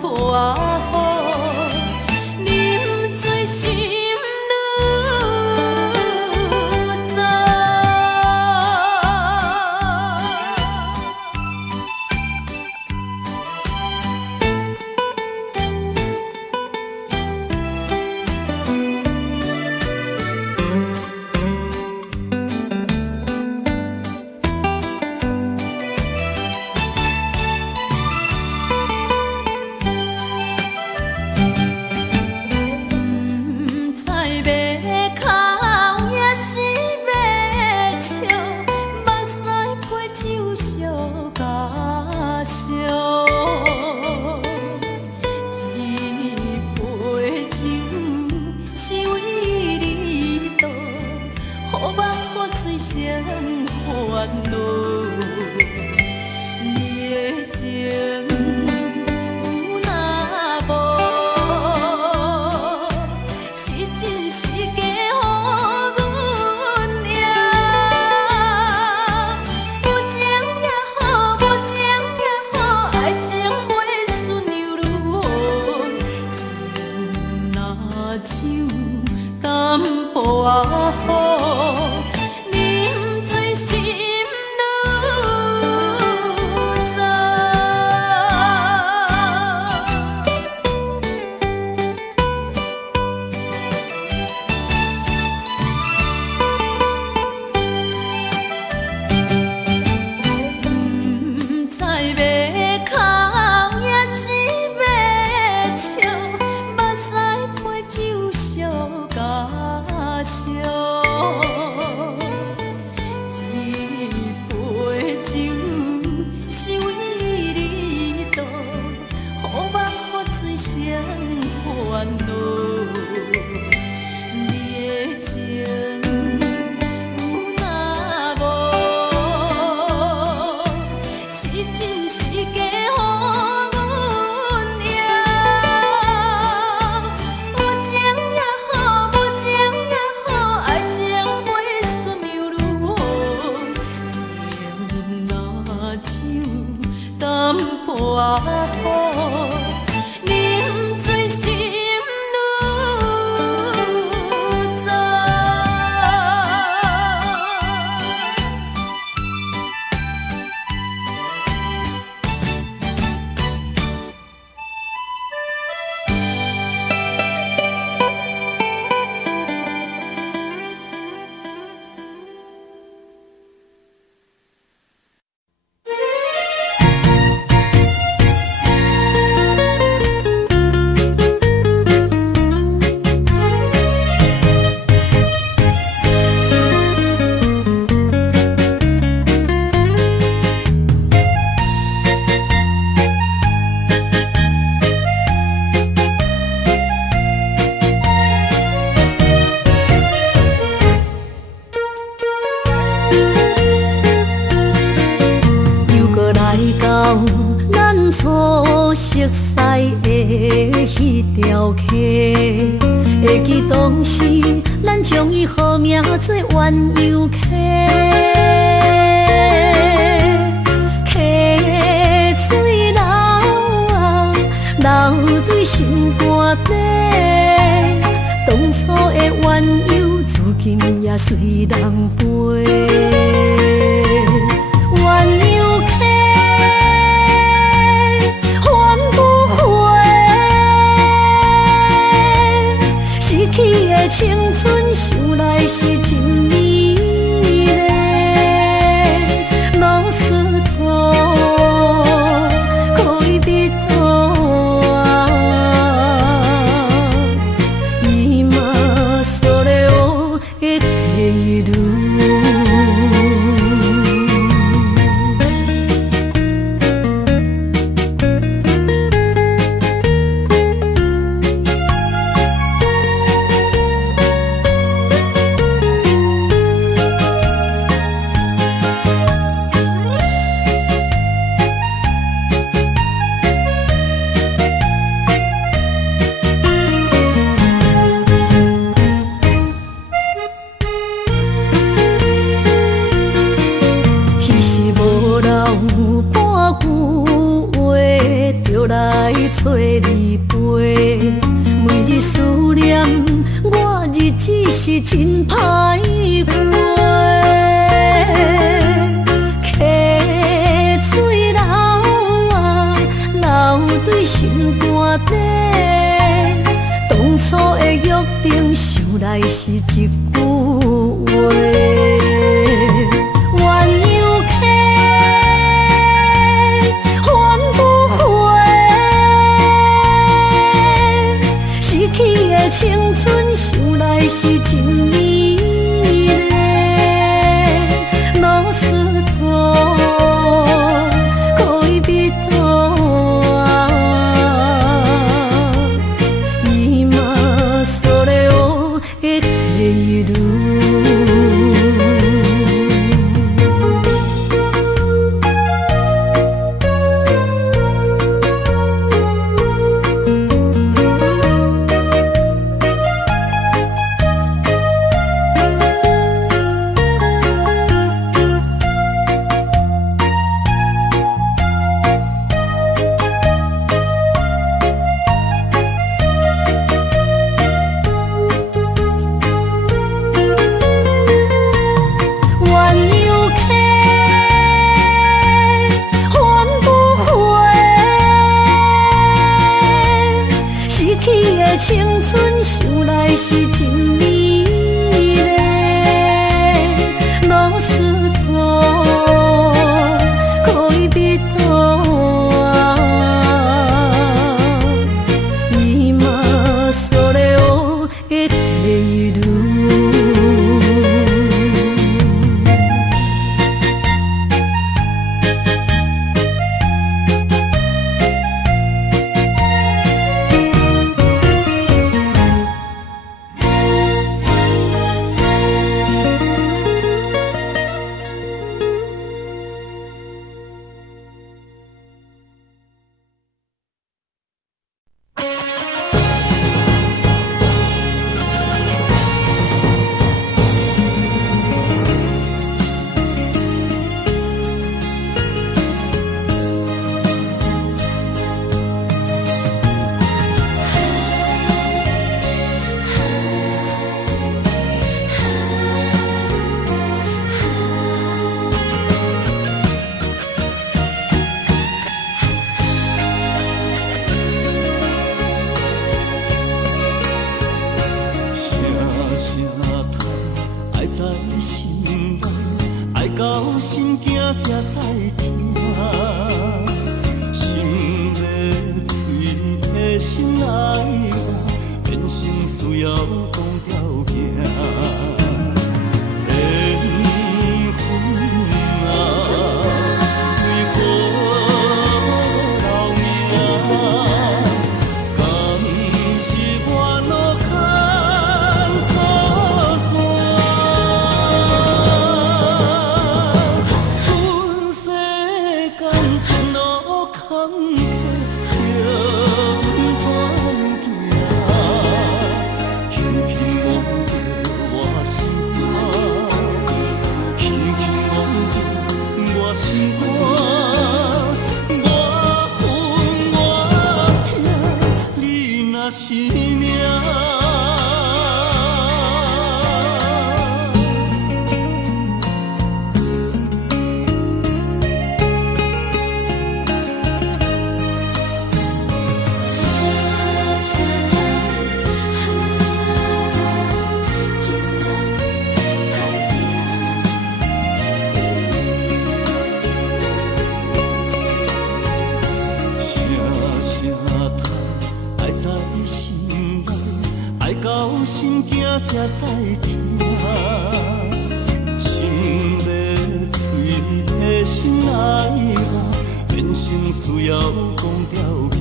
破雨，啉醉心愈早。会记当时，咱将伊号名做鸳鸯溪，溪水流啊，流对心肝底。当初的鸳鸯，如今也随人飞。鸳鸯溪。 青春想来是真美丽，老师徒可以比途啊，伊嘛所了的地路。来找你陪。每日思念，我日子是真歹过。溪水流啊，流对心肝底。当初的约定，想来是一句话。青春想来是真美丽，老师徒可以比多啊，今それを得ている。青春想来是真美丽，老师徒可以比多啊，今それを得ている。到心惊才知听，心要嘴提心来话，变成需要讲条件。缘分啊，为何留名？敢是我路坎错线？阮世间前路坎坷，叫阮怎行？轻轻望着我心肝，轻轻望着我心肝，我恨我痛，你若是命。到心惊才知听，心要嘴提心来话，变成需要讲条件。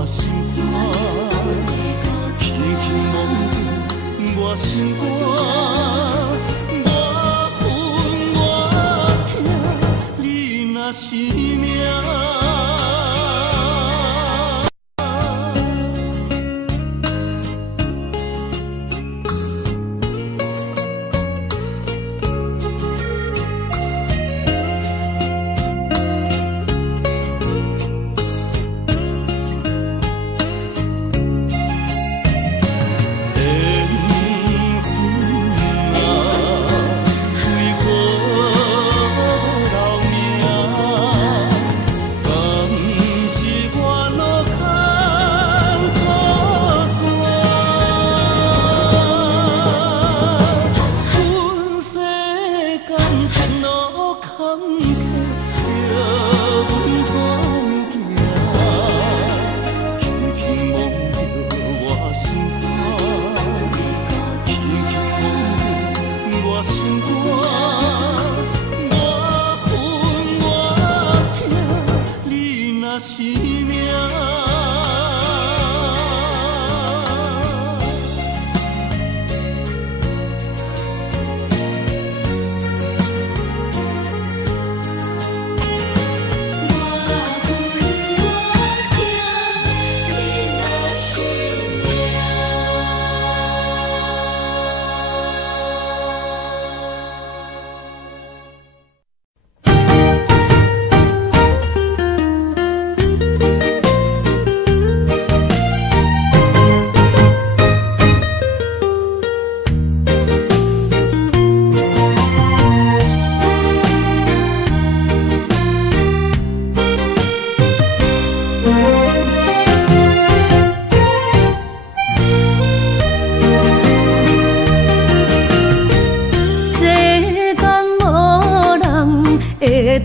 我心肝，轻轻摸着我心肝，我恨我痛，你若是命。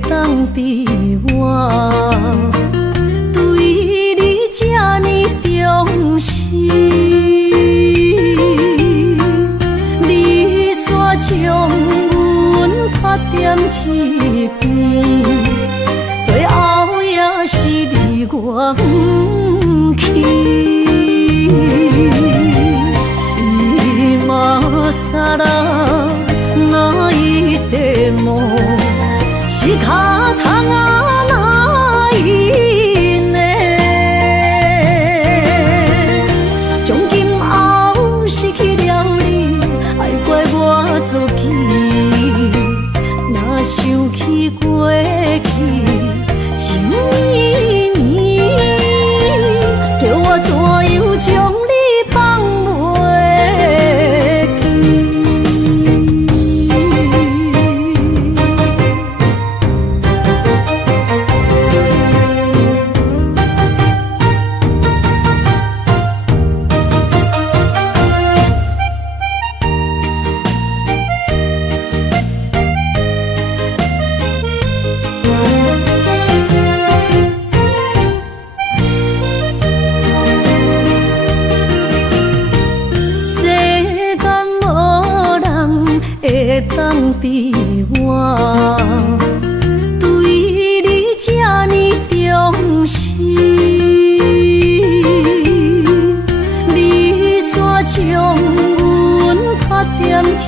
当比我对你这呢重视，你煞将阮拍点一边，最后也是离我不去。今啦那一地梦。是脚痛啊，哪伊呢？从今后失去了你，爱怪我自己。若想起过去情绵绵，叫我怎样将你放袂记？当比我对你这呢重视，你煞将阮拍点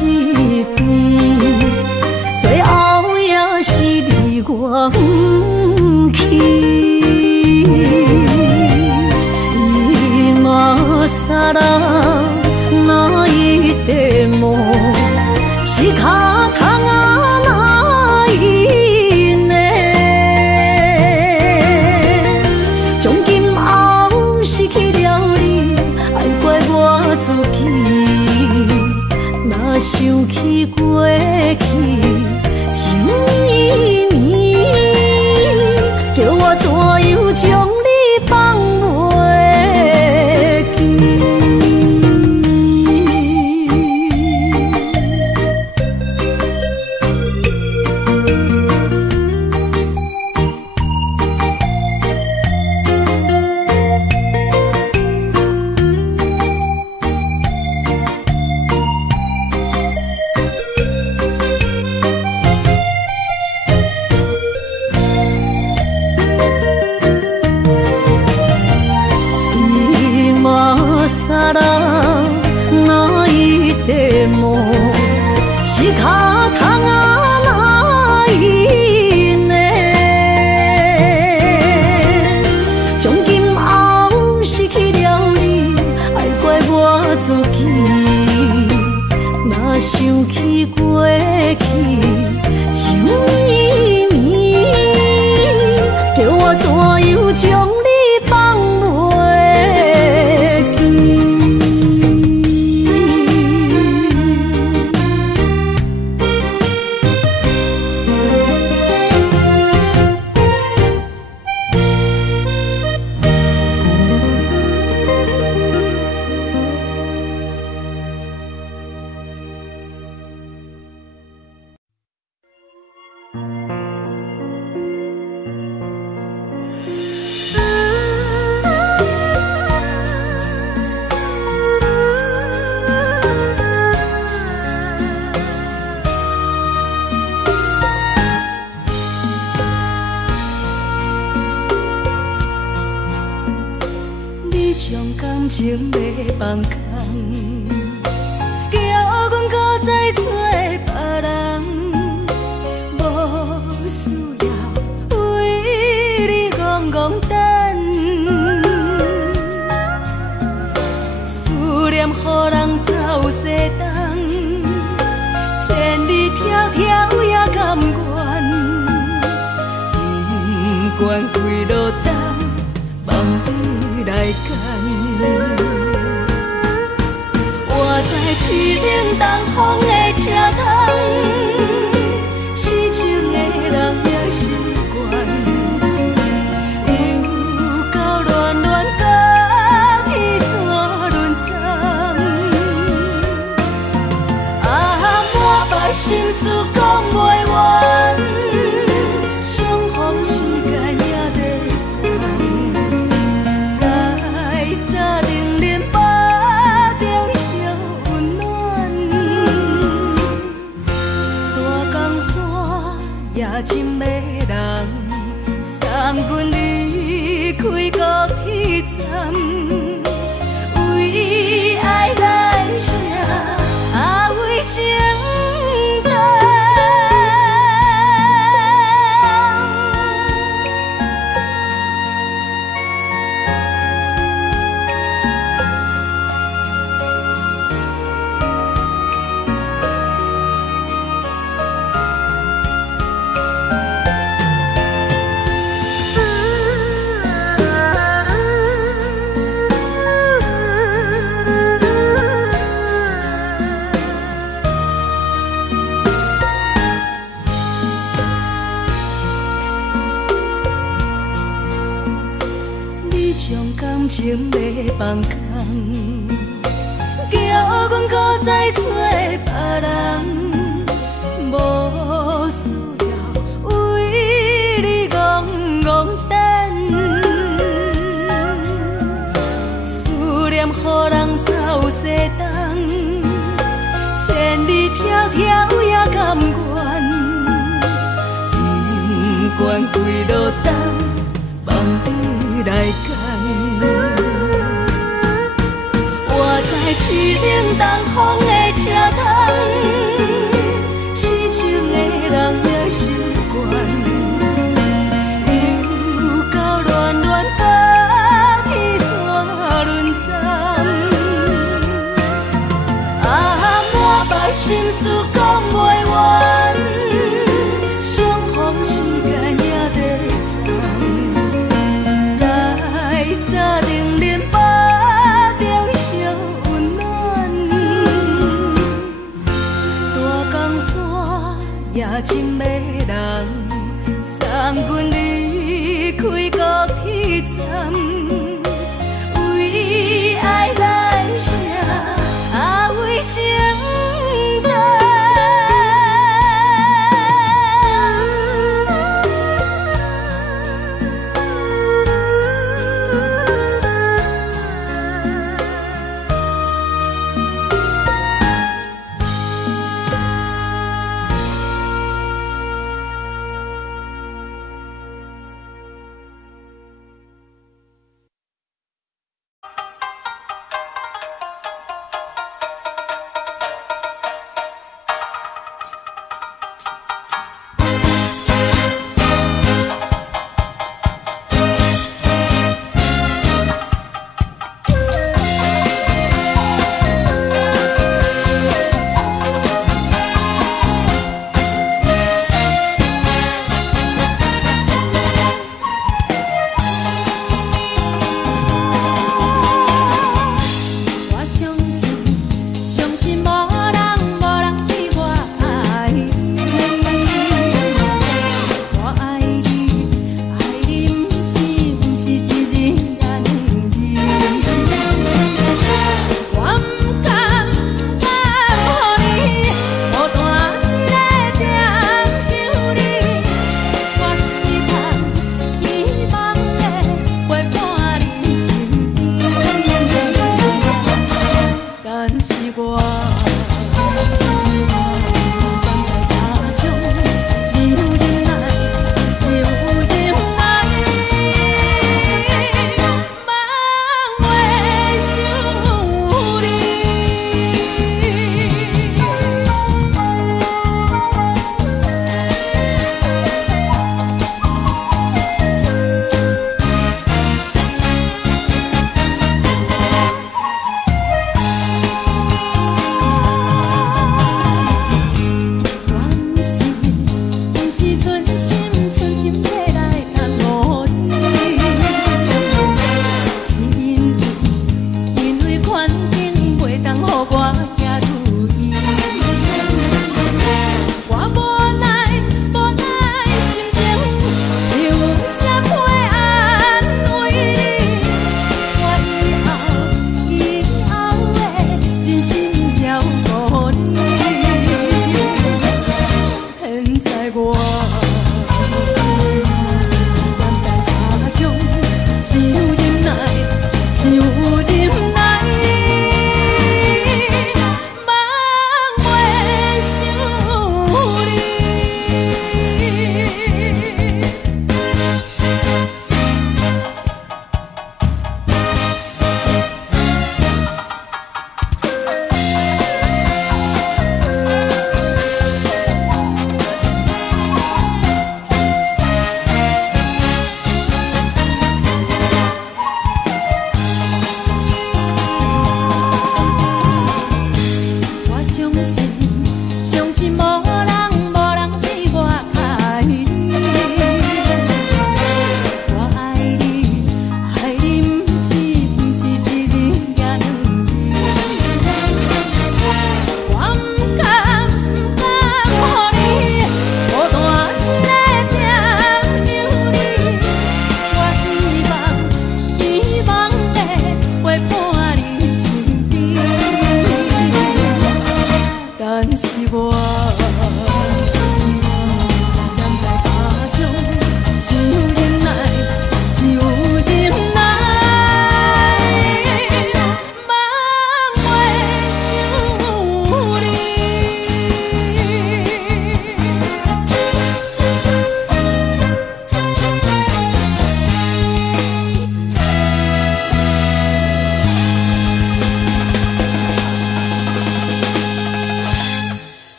一边，最后也是离我不去。伊嘛煞啦那一地梦。是脚痛啊，哪伊呢？从今后失去了你，爱怪我自己。若想起过去情绵绵，叫我怎样将你放袂记？想起过去，情绵绵，叫我怎样将你放袂记？情要放空，叫阮搁再找别人，无需要为你戆戆等。思念予人走西东，千里迢迢也甘愿，不管几落冬，望你来干。我在凄冷东风的车窗，痴情的人也习惯，又到恋恋甲天山沦陷。啊，满腹心事讲袂完，相逢时间也在站。深的人送阮离开高铁站，为爱来写，为情等。情要放空，叫阮搁再找别人，无需要为你戆戆等。思念予人走西东，千里迢迢也甘愿，不管几落冬，望你来干。凄冷东风的车窗，痴情的人也习惯，又到恋恋甲天山沦陷。啊，满腹心事讲袂完，相逢时间也在站，在沙冷冷。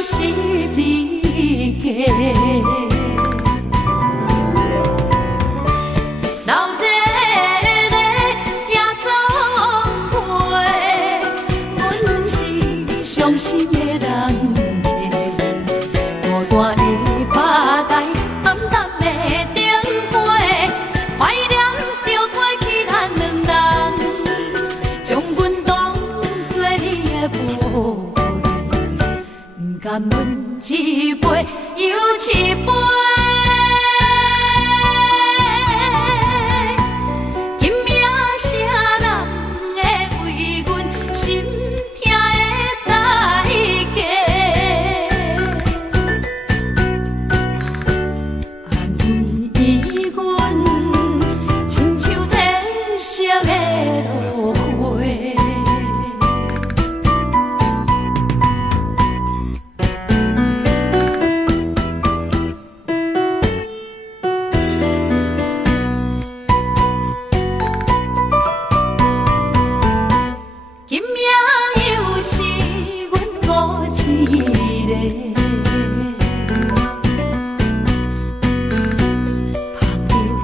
是你家。老热热夜总会，阮是伤心的人家。孤单的吧台，暗淡的灯花，怀念着过去咱两人，将阮当作你的宝贝，不甘阮一杯又一杯。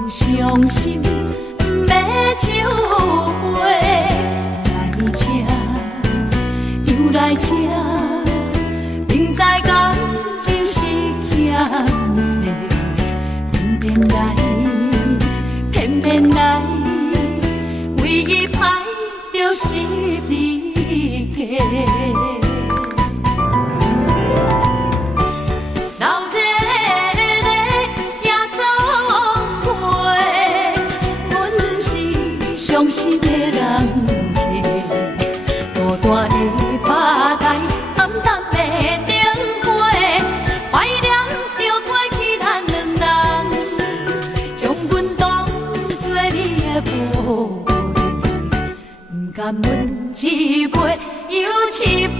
伤心不要酒杯，来吃又来吃，明知感情是欠债，偏偏来，唯一歹就是你家。伤心的人家，孤单的吧台，暗淡的灯花，怀念着过去咱两人，将阮当作你的宝贝，不甘阮一杯又一杯。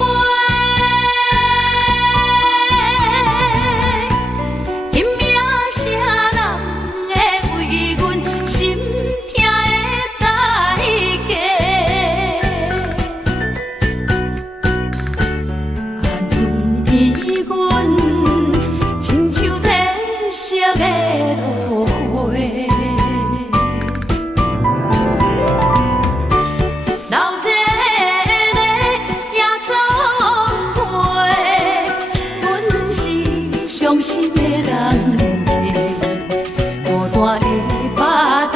伤心的人家，孤单的吧台，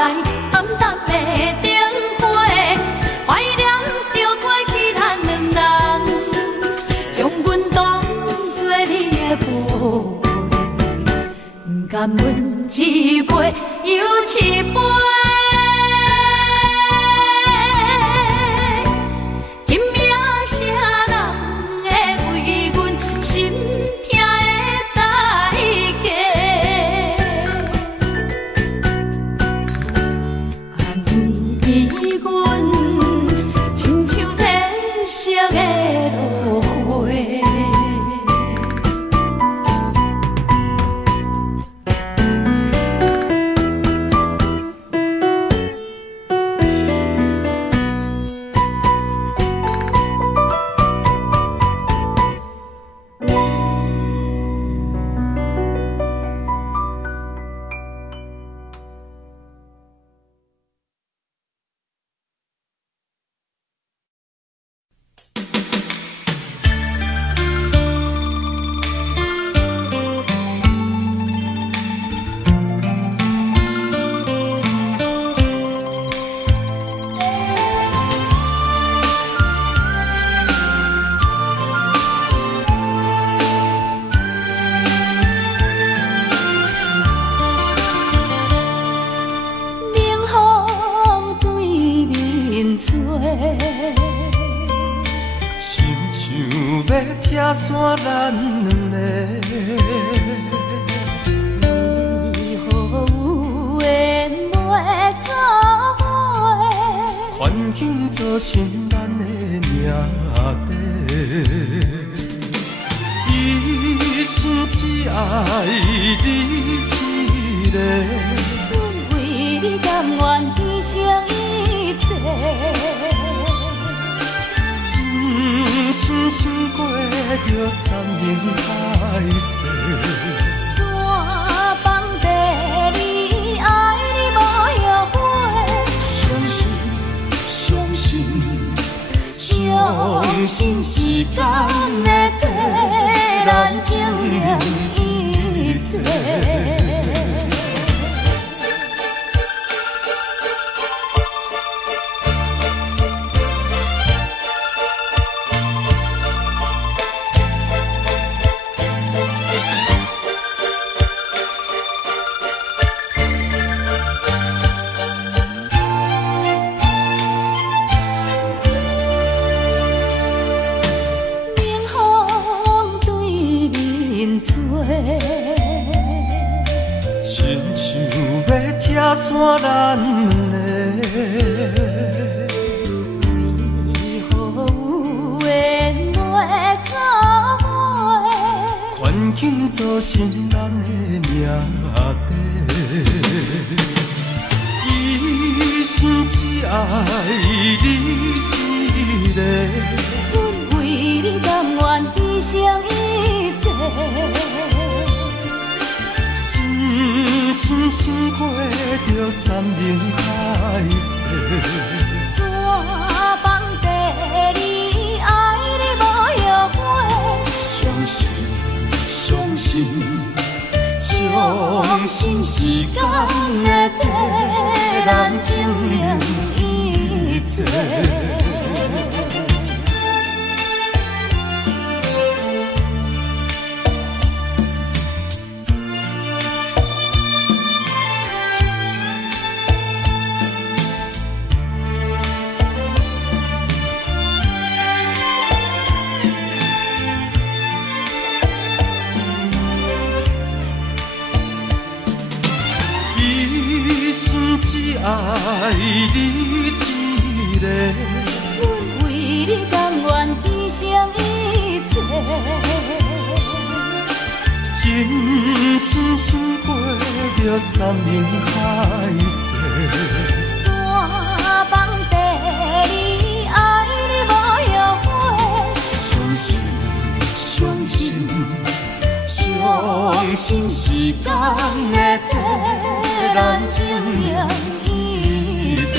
暗淡的灯花，怀念着过去咱两人，将阮当作你的宝贝，不甘阮一杯又一杯。拆散咱两个，为何有缘袂做伙？环境造成咱的命地，一生只爱你一个，阮为你甘愿牺牲一切。真心相过。着山盟海誓。山崩地离，爱你无后悔。相信，相信，相信时间会替咱证明一切。山咱两个，为何有缘袂做伙？环境造成咱的命地。一生只爱你一个，阮为你甘愿牺牲一切。真心心过着山盟海誓，山崩地离，爱你无后悔。相信，相信，相信时间会替咱证明一切。只爱你一个，阮为你甘愿牺牲一切。真心心过着山盟海誓。山崩地离，爱你无后悔。相信，相信，相信时间会替咱证明一切。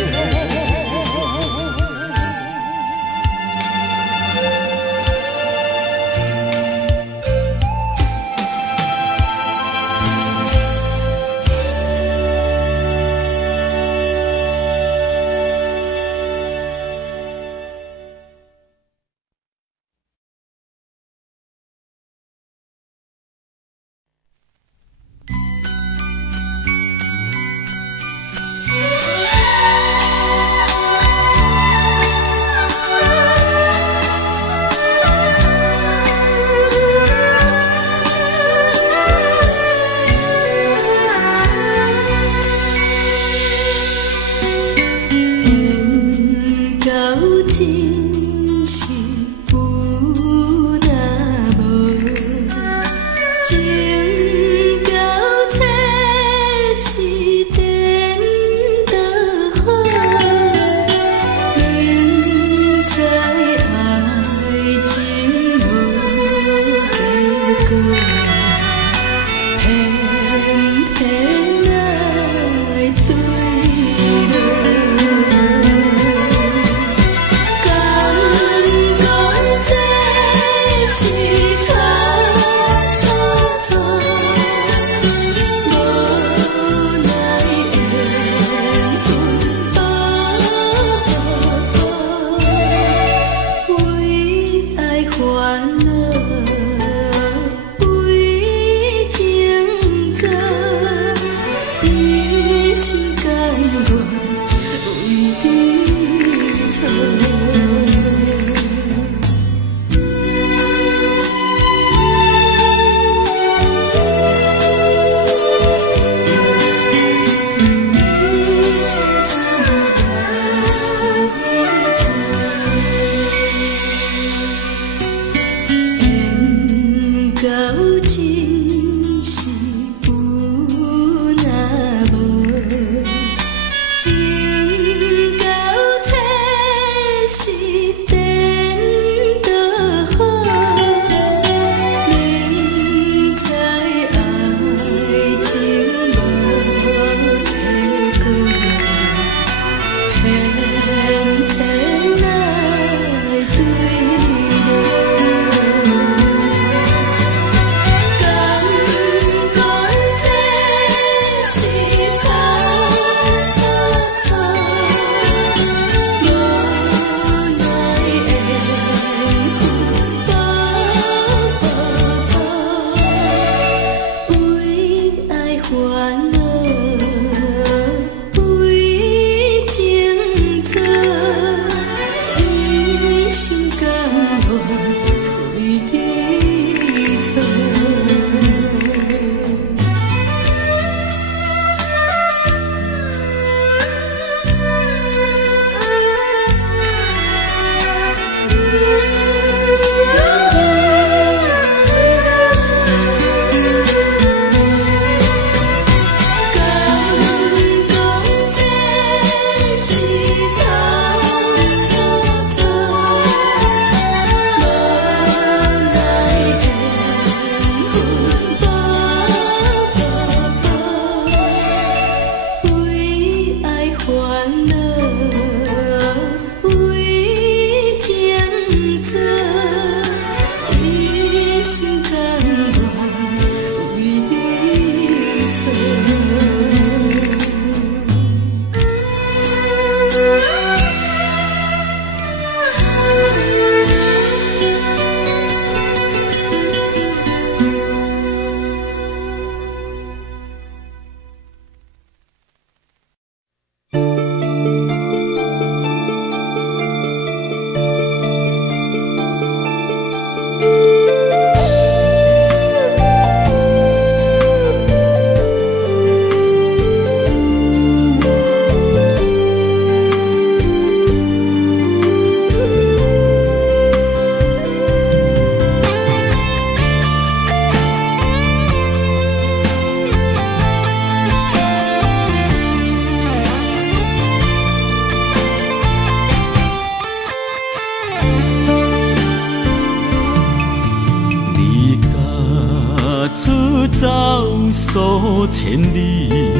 出走数千里，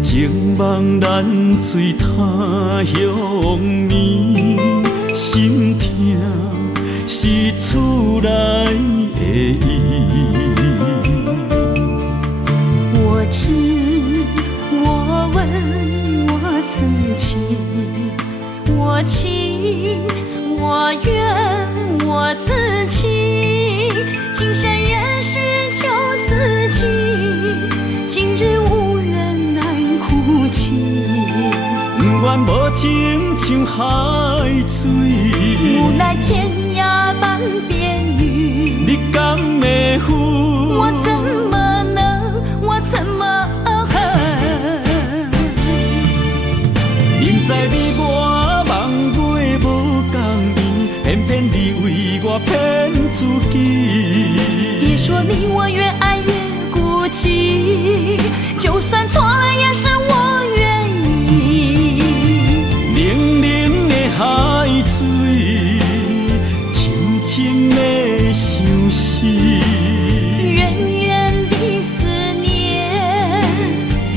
情望咱水他乡眠，心痛是厝内的伊。我知，我问我自己，我情，我愿，我自欺。今生也许求自己，今日无人难哭泣。不愿无情像海水，无奈天涯半边云。你敢会负？我怎么能，我怎么恨？明知你我梦袂无共伊，偏偏你为我骗自己。别说你我越爱越孤寂，就算错了也是我愿意。冷冷的海水，深深的相思。远远的思念，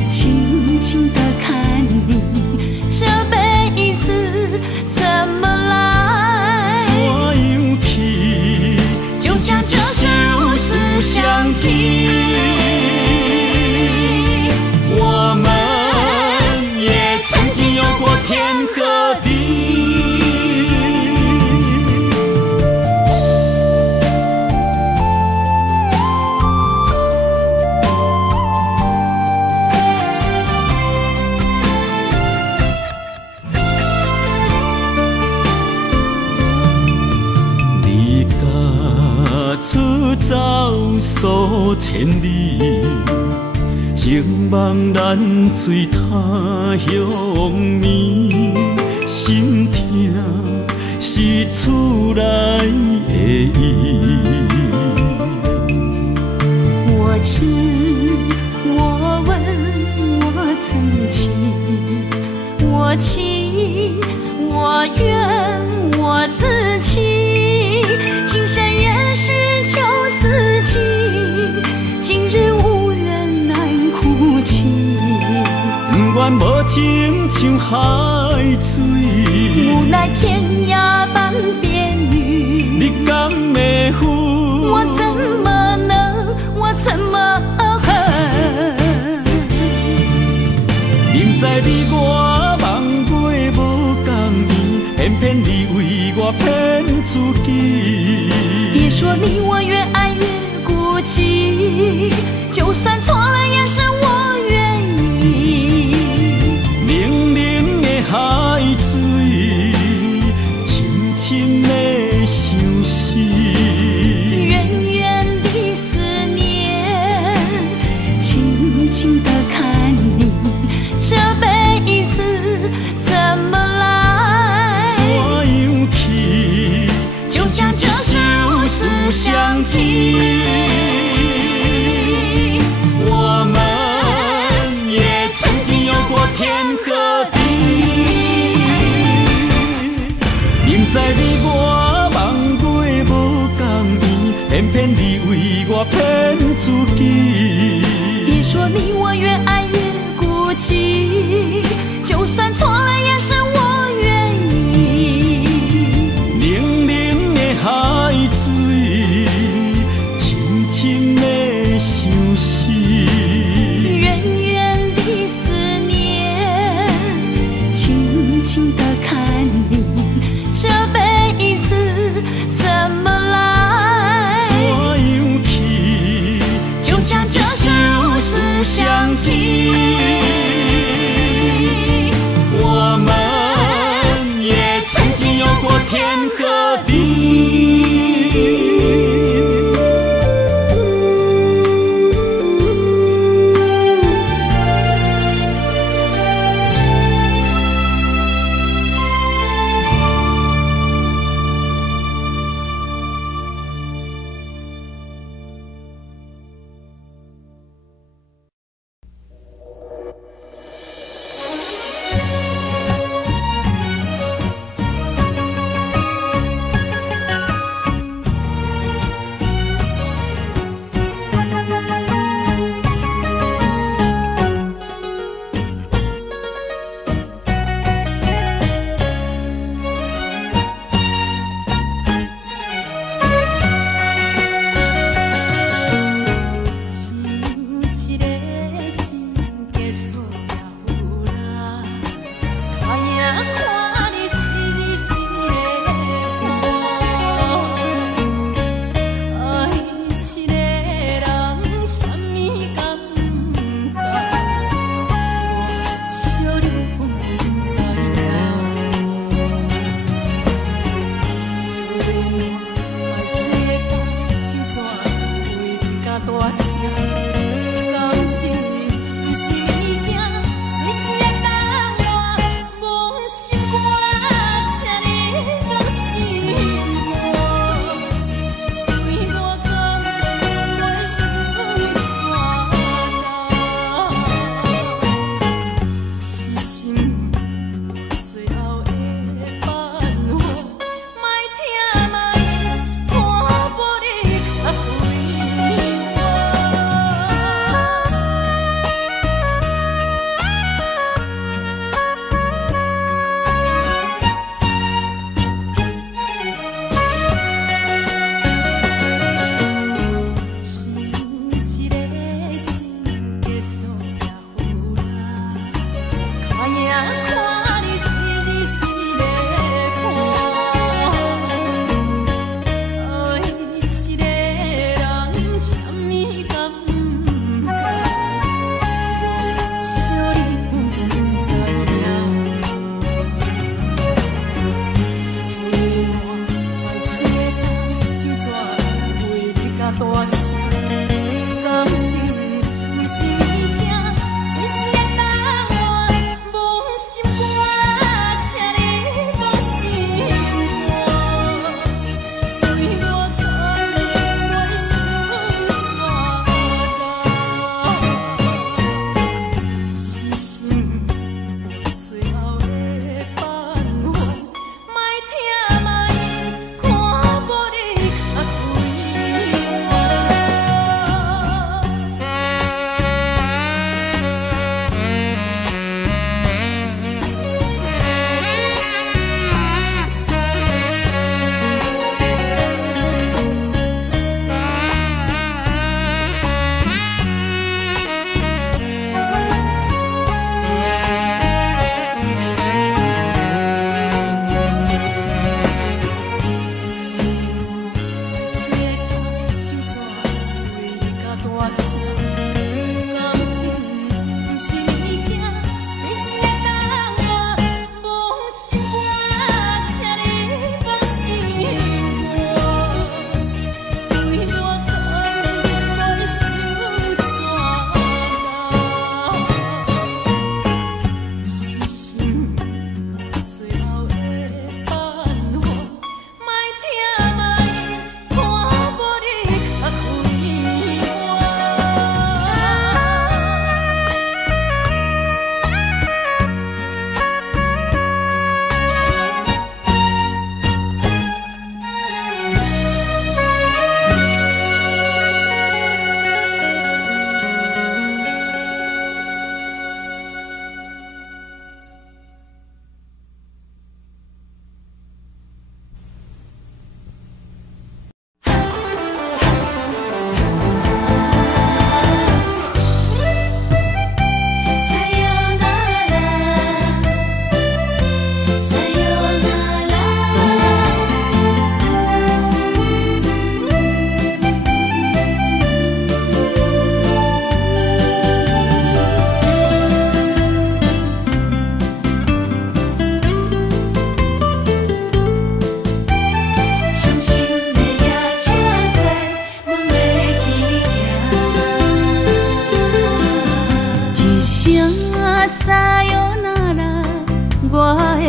静静的看你，这辈子怎么来？怎样去？就像这首思乡情，我们也曾经有过天和地。离家出走数千里，情望咱水他乡眠，心痛是厝内的伊。我知，我问我自己，我情，我愿，我自欺。今生也许求自己，今日无人难哭泣。不愿无情像海水，无奈天涯半边云。你敢会负？我怎么能，我怎么恨？明知你我梦袂无共伊，偏偏你为我骗自己。别说你我越爱越孤寂，就算错了也是我愿意。冷冷的海水，深深的相思。远远的思念，静静的看你，这辈子怎么来？怎样去？就像这首思乡情，我们也曾经有过天和地。明知你我梦袂无共伊，偏偏你为我骗自己。别说你我越爱越孤寂，就算错了也是我愿意。冷冷的海水，深深的相思。远远的思念，静静的看你，这辈子怎么来？怎样去？就像这首思乡情，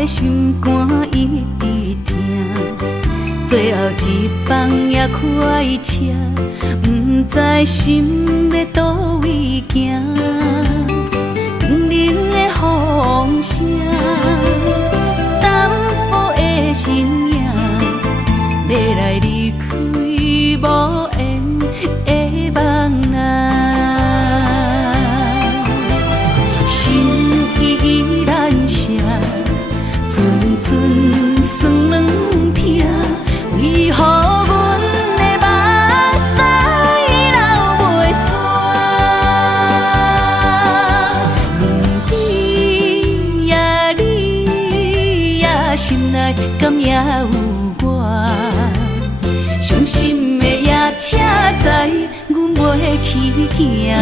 心肝一直疼，最后一放也开车，不知心要倒位行。冷冷的风声，淡薄的身影，要来离开无缘的梦啊。 阵酸软疼，为何阮的目屎流袂煞？轮回呀，你呀，心内敢也有我？伤心的夜车载，阮袂去行。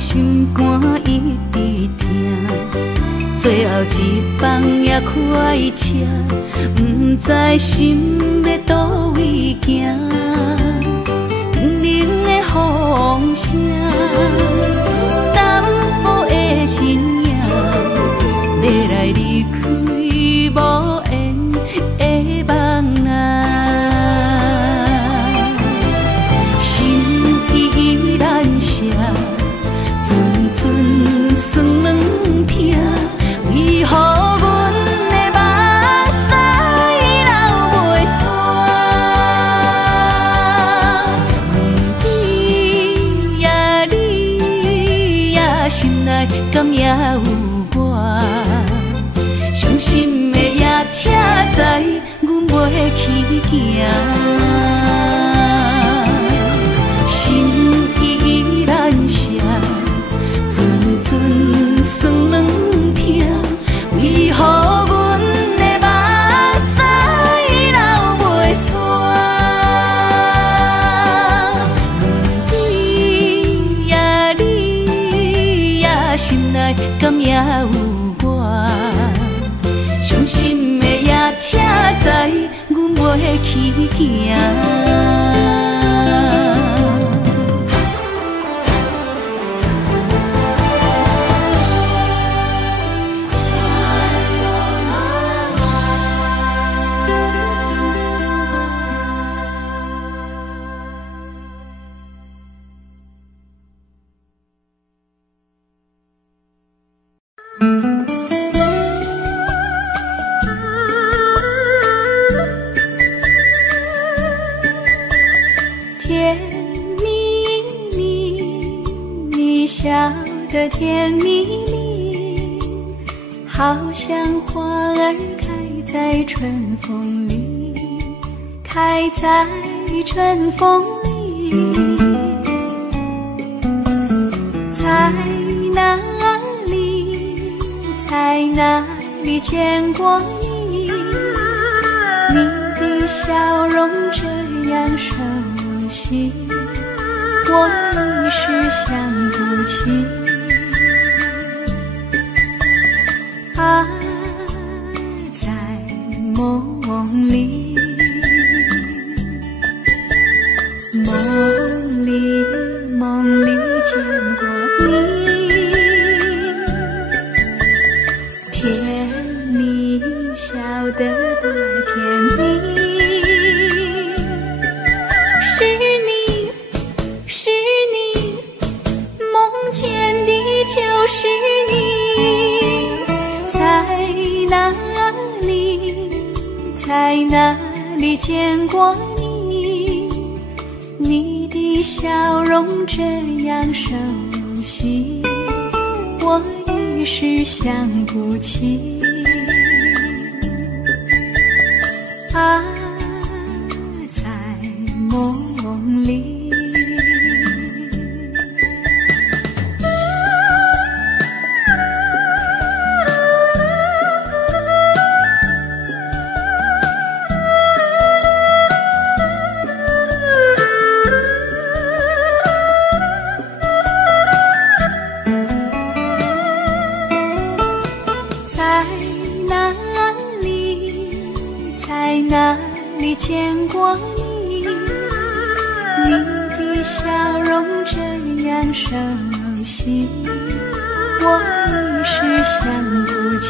心肝一直疼，最后一放也开车，不知心要倒位行，冷冷的风声，淡薄的身影，要来离开无缘的梦啊。酸软疼，为何阮的目屎流袂煞？问你呀，你呀，心内敢也有我？伤心的夜车载，阮袂去行。心依然舍。酸软疼，为何阮的目屎流袂煞？你呀，你呀，心内敢也有我？伤心的夜车载，阮袂去行。的甜蜜蜜，好像花儿开在春风里，开在春风里。在哪里，在哪里见过你？你的笑容这样熟悉，我一时想不起。啊，在梦里，梦里见过你，甜蜜笑得多甜蜜。是你，梦见的就是你。在哪里见过你？你的笑容这样熟悉，我一时想不起。啊，在梦里。哪里见过你？你的笑容这样熟悉，我一时想不起。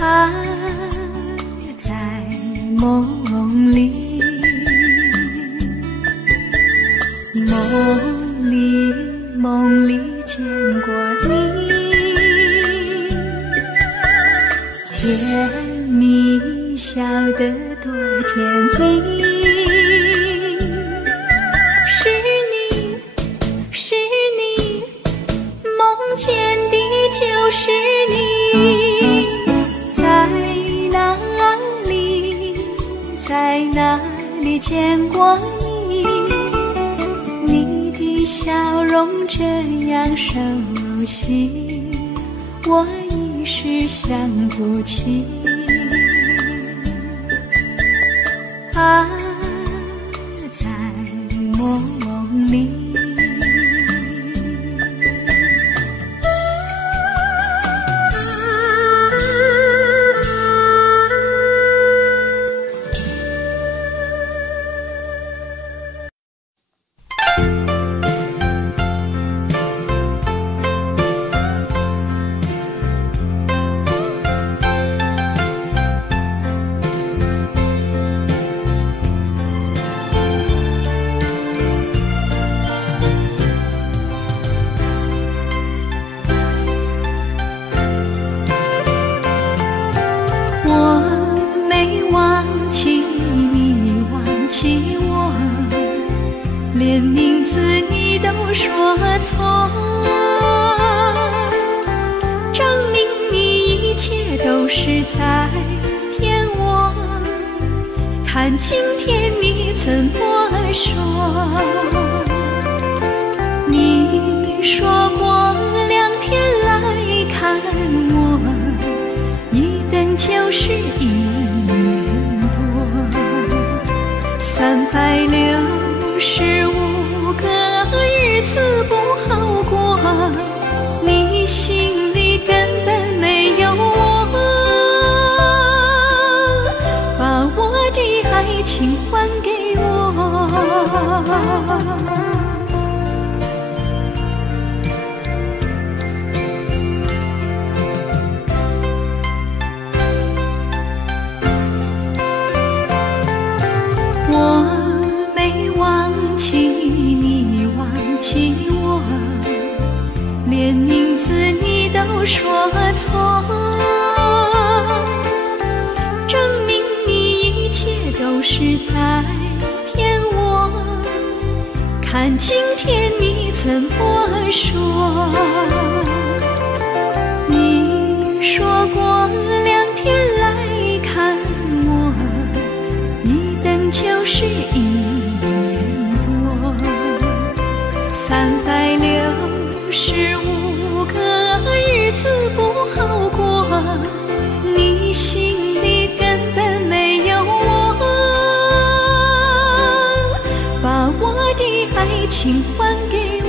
啊，在梦里，梦里见过你。甜蜜笑得多甜蜜，是你，梦见的就是你。在哪里见过你？你的笑容这样熟悉，我一时想不起。啊，在梦里。看今天你怎么说？你说过2天来看我，一等就是1年多，365个日子不好过，你心里根本没有我，把我的爱情还给我。我没忘记你忘记我，连名字你都说错，证明你一切都是在骗我。看今天你怎么说？你说过2天来看我，一等就是1年多，365个日子不好过，你心里根本没有我，把我的爱情还给我。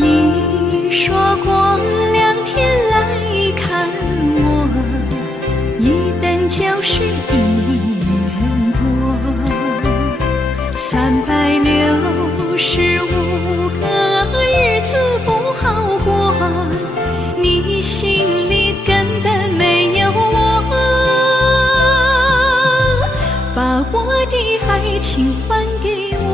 你说过2天来看我，一等就是1年多，365个日子不好过，你心里根本没有我，把我的爱情还给我。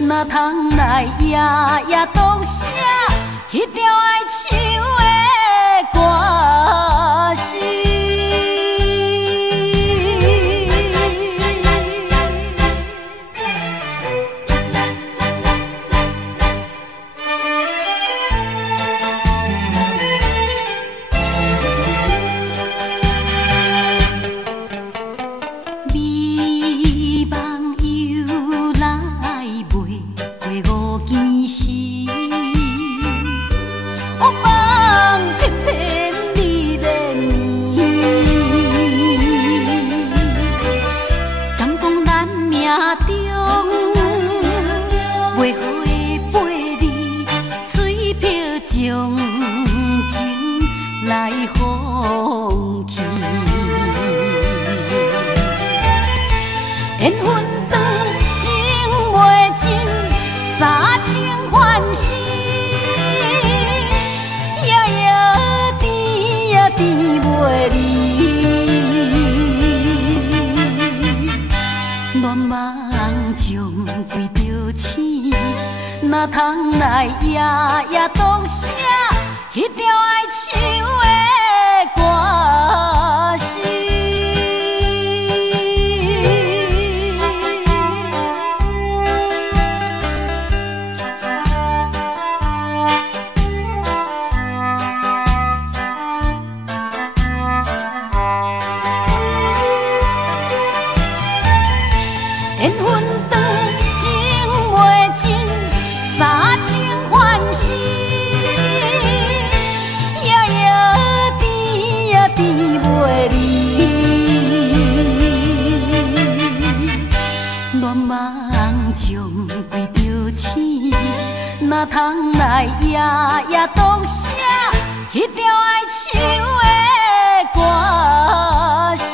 哪通来夜夜读写迄条爱唱的歌词？缘分长情袂尽。通来夜夜当写迄条爱唱的歌词。缘分长，情袂尽，三情换死，夜夜甜呀甜袂离。恋梦将规条星，哪通来夜夜当写迄条爱唱的歌词。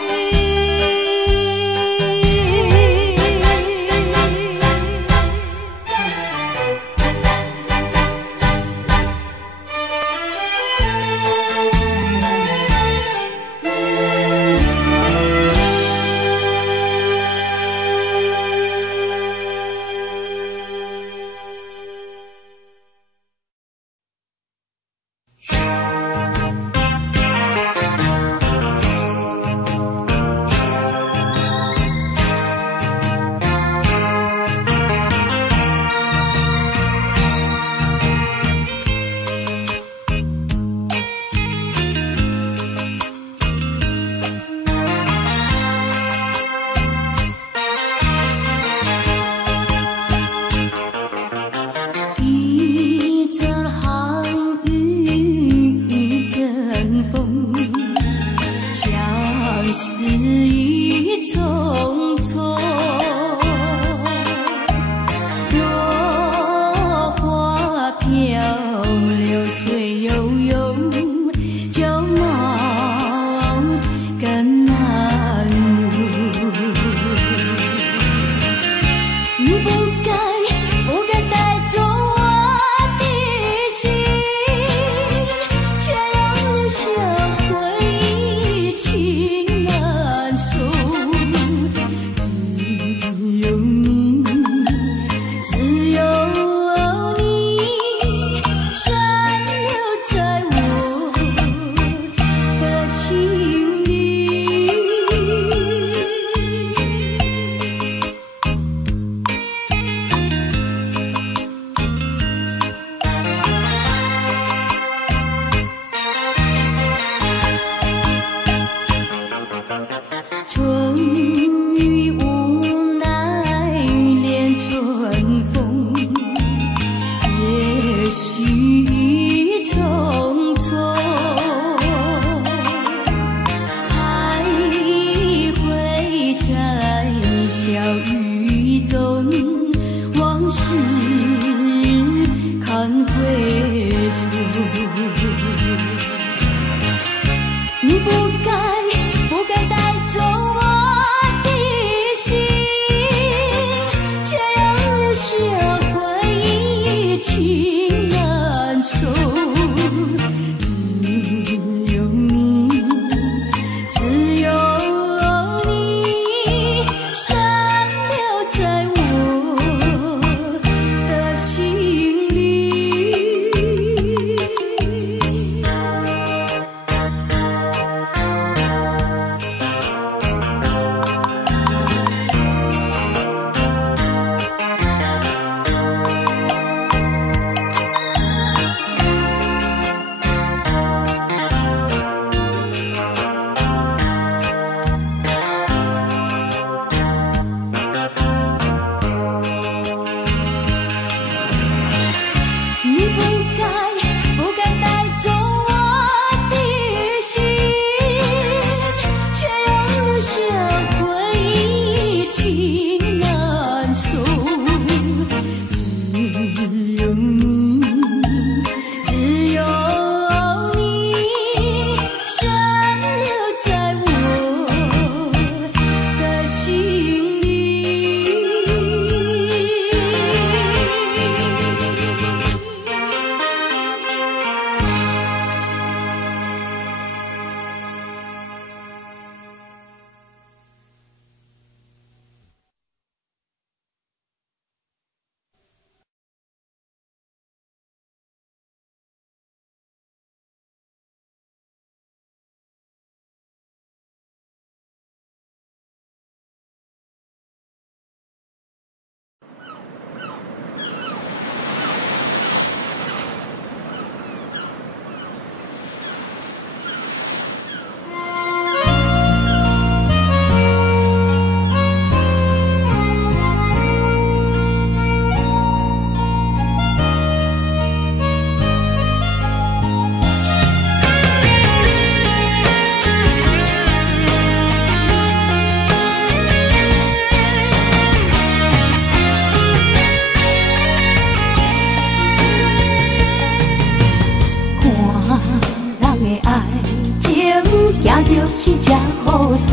势，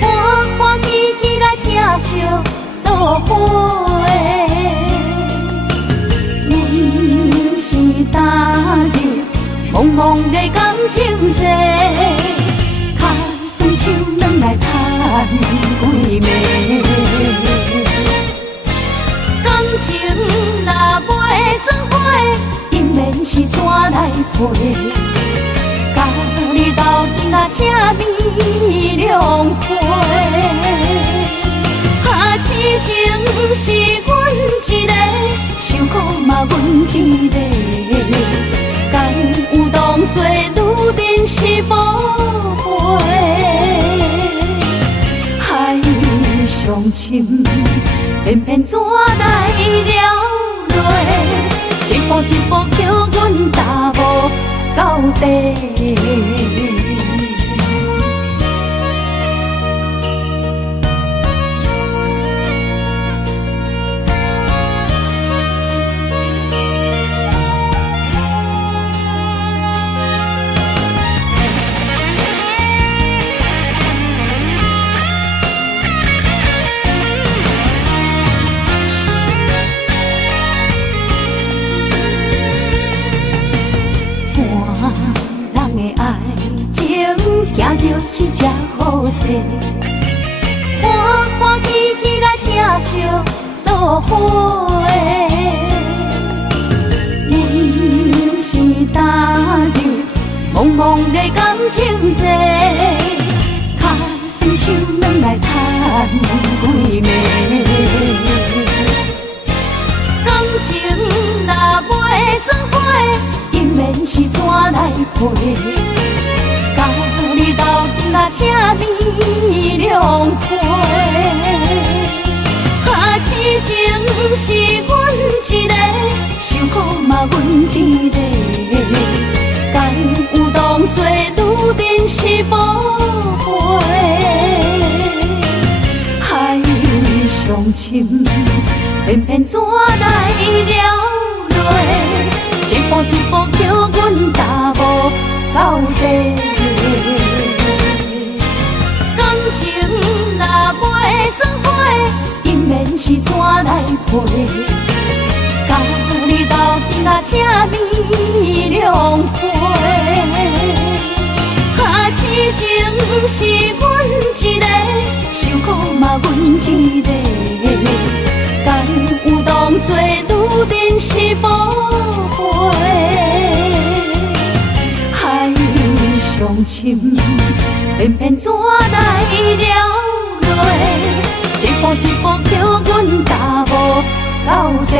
欢欢喜喜来疼惜做伙的。阮是踏入茫茫的感情债，卡酸手软来叹几暝。感情若袂做伙，因免是怎来陪？甲你斗阵啊，请你谅解。啊，痴情是阮一个，受苦嘛阮一个。敢有当作女人是无悔？海上深，偏偏怎来了落？一步一步叫阮踏无到底。行就是这好势，欢欢喜喜来疼惜做伙的。阮是踏入茫茫的感情债，卡酸手软来叹几暝。感情若袂做伙，因免是怎来陪？甲你斗阵啊，请你谅解。啊，痴情是阮一个，受苦嘛阮一个。敢有当作女人是无悔？海上深，偏偏怎来了落？一步一步叫阮踏无到底。感情若袂做伙，因免是怎来陪？甲你斗阵啊，请你谅解。啊，痴情是阮一个，受苦嘛阮一个。敢有当作女人是无悔？海上深，偏偏怎来了落？一步一步叫阮踏无到底。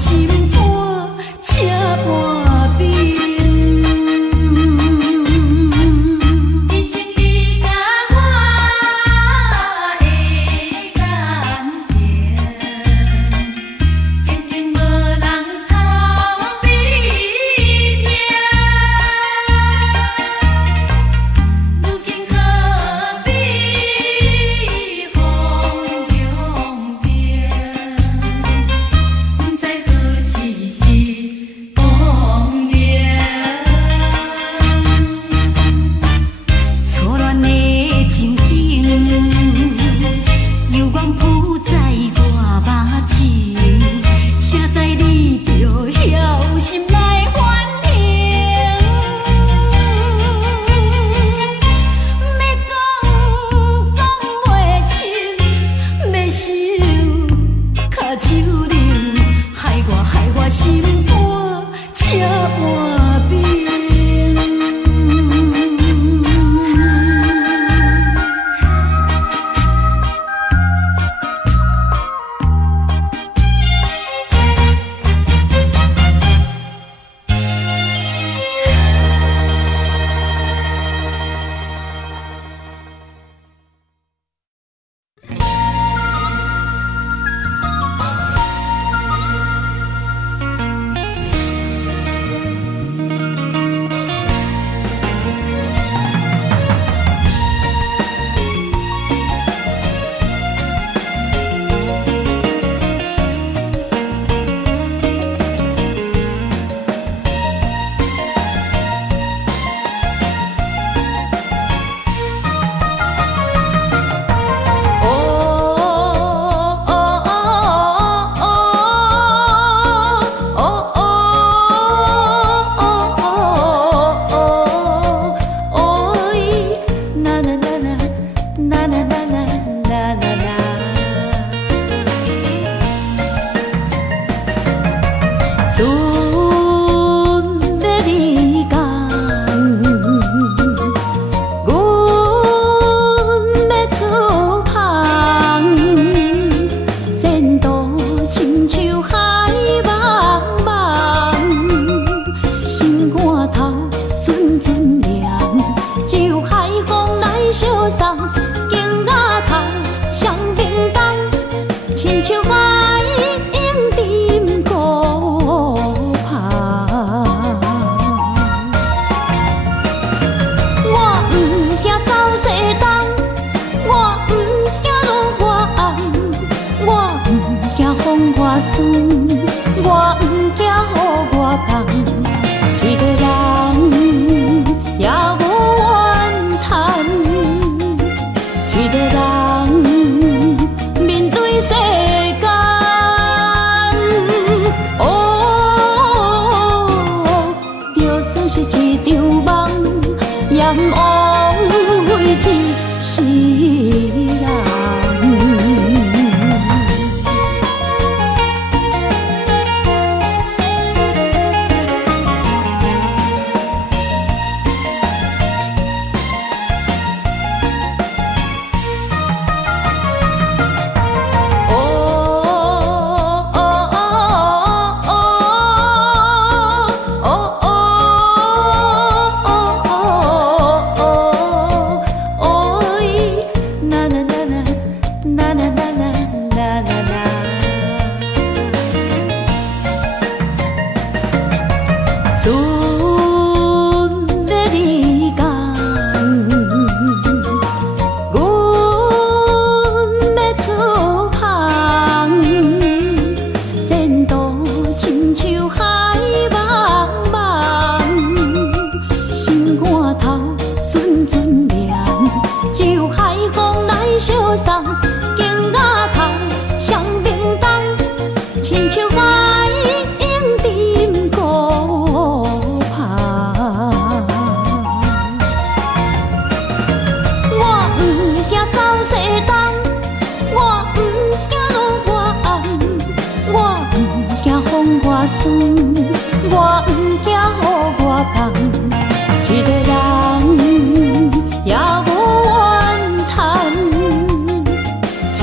心肝车半边。以前你甲我的感情，坚定无人通比拼。如今可比风中变，不知何时是光明。错乱的情景，犹原浮在我目前，谁知你就晓心来反应。要讲袂清，要收卡手冷，害我心肝车半边。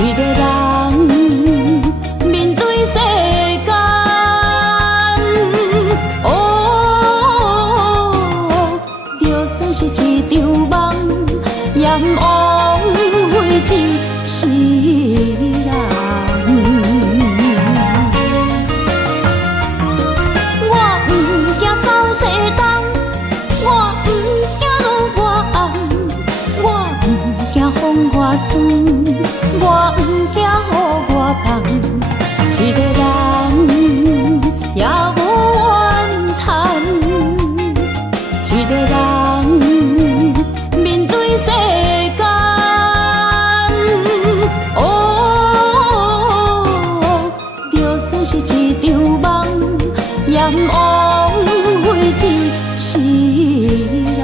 一个人面对世间。一世人。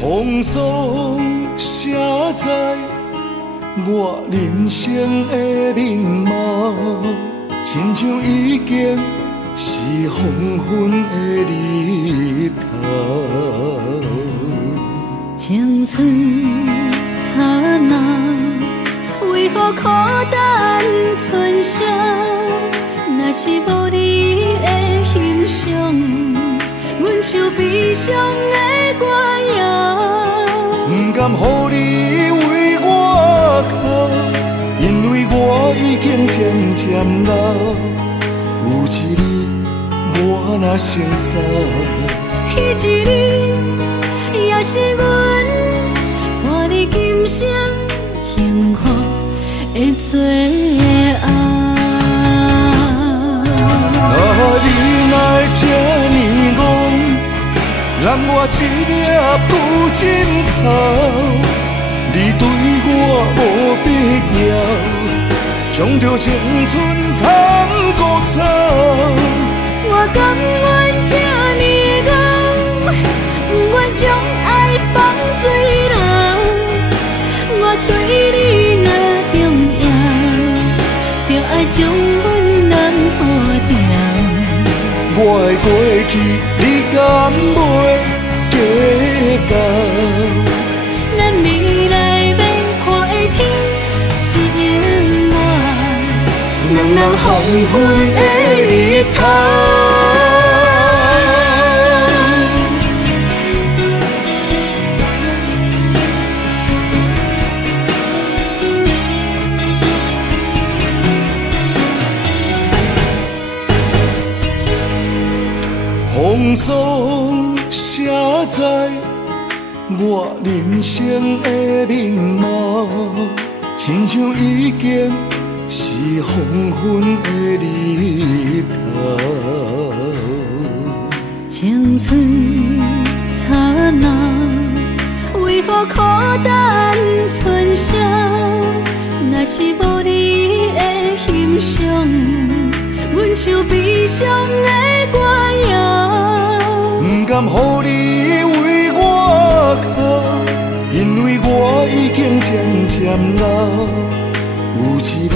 风霜写在我人生的面貌，亲像已经是黄昏的日头。青春刹那，为何孤单存剩？若是无你的欣赏，阮像悲伤的歌谣。不甘予你为我哭，因为我已经渐渐老。有一日我若先走，彼一日也是阮看你今生幸福的最后。你来这呢戆，揽我一粒不枕头。你对我无必要，将着青春通孤草。我甘愿这呢戆，不愿将爱放水流。我对你若重要，就爱将阮人付掉。我的过去，你敢袂记到。咱未来要看的天是永远，两人黄昏的日头。风霜写在我人生的面貌，亲像已经是黄昏的日头。青春刹那，为何孤单春宵？若是无你的欣赏，阮像悲伤的歌谣。不甘予你为我哭，因为我已经渐渐老。有一日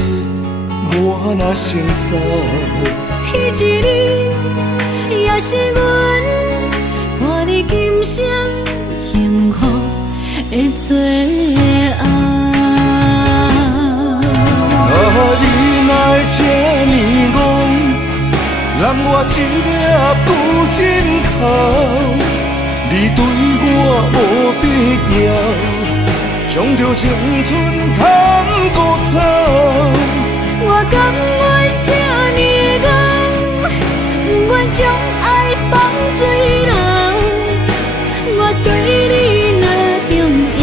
我若先走，彼一日也是阮伴你今生幸福的最后。你若会这呢戆，揽我一粒旧枕头，你对我无必要，将着青春砍孤草。我甘愿这呢戆，不愿将爱放水流。我对你若重要，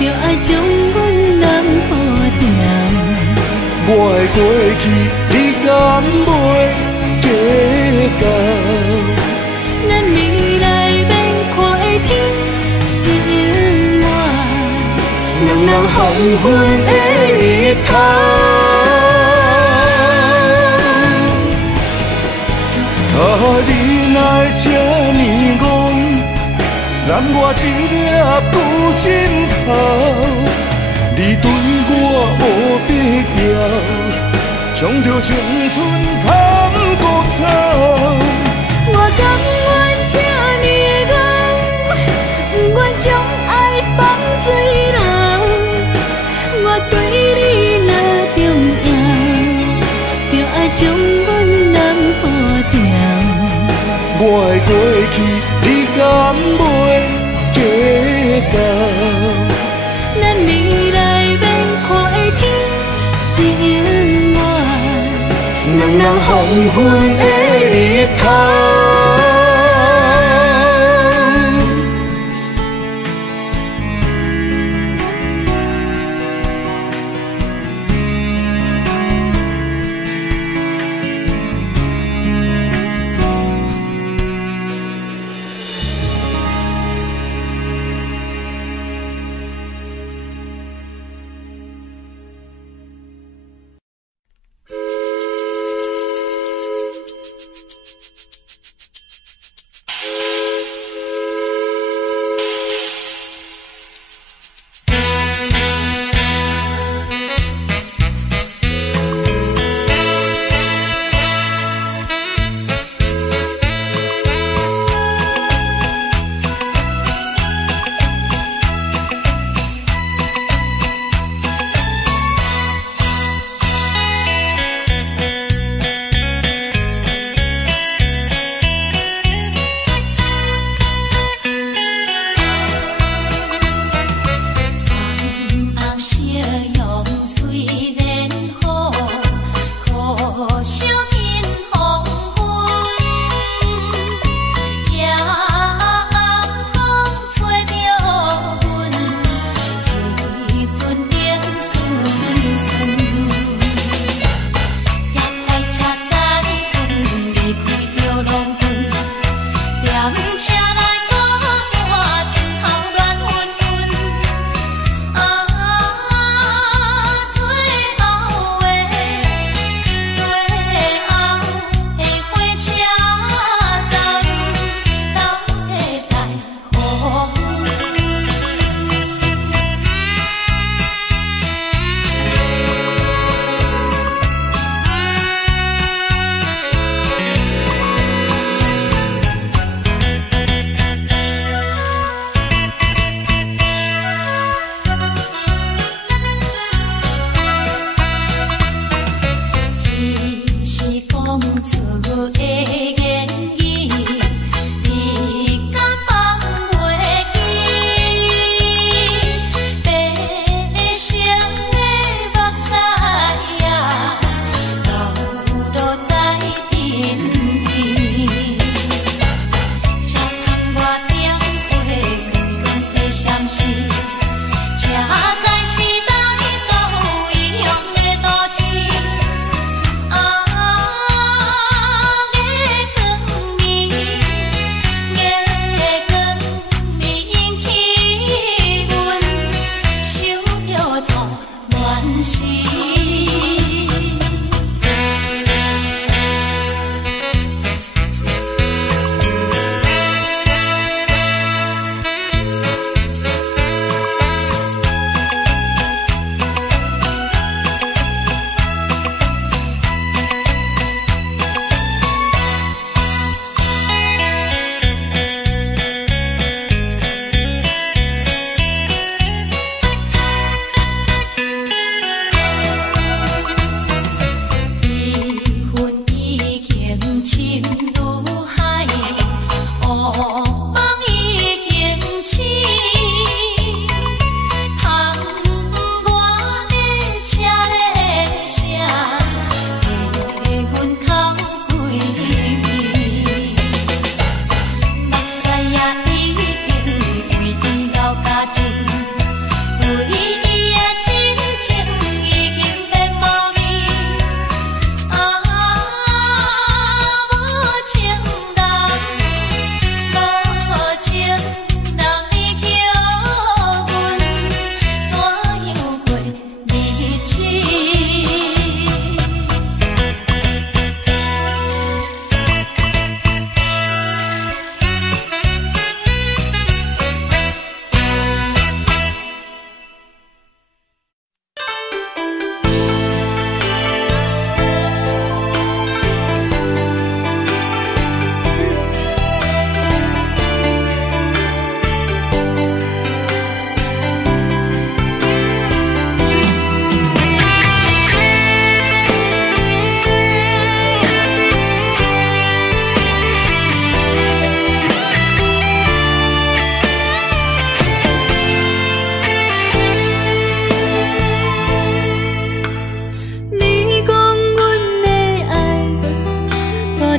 就爱将阮人予掉。我的过去，你敢袂计较？咱未来要看的天是永远，两人黄昏的日头。你若会这呢戆，揽我一粒旧枕头，你对我无必要，将着青春砍孤草。我甘愿这呢戆，不愿将爱放水流。我对你若重要，就爱将阮人予掉。我的过去，你敢袂计较？咱未来要看的天是永远，两人黄昏的日头。